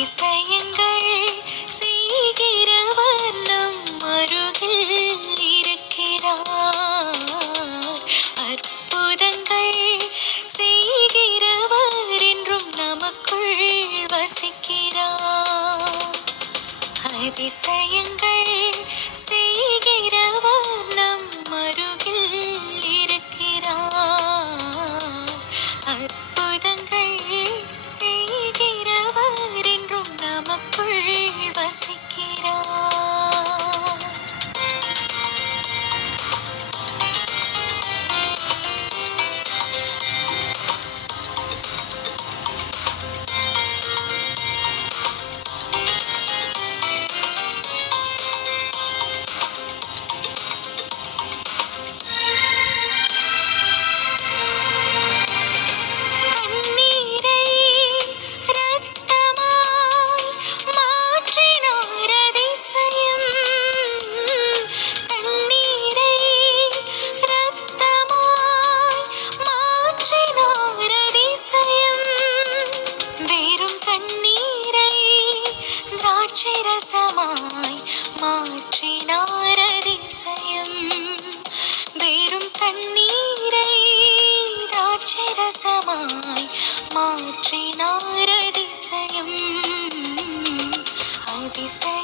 அதிசயங்கள் செய்கிறவர் நம் அருகில் இருக்கிறார். அற்புதங்கள் செய்கிறவர் என்றும் நமக்குள் வசிக்கிறார். அதிசயங்கள் செய்கிறவர் நம் அருகில் இருக்கிறார். அற்புதங்கள் செய்கிறவர் என்றும் நமக்குள் வசிக்கிறார். கண்ணீரை இரத்தமாய் மாற்றினார் அதிசயம். கண்ணீரை இரத்தமாய் மாற்றினார் அதிசயம். வெறும் தண்ணீரை திராட்சை ரசமாய் மாற்றினார் அதிசயம். வெறும் தண்ணீரை திராட்சை ரசமாய் மாற்றினார் அதிசயம். அதிசயம்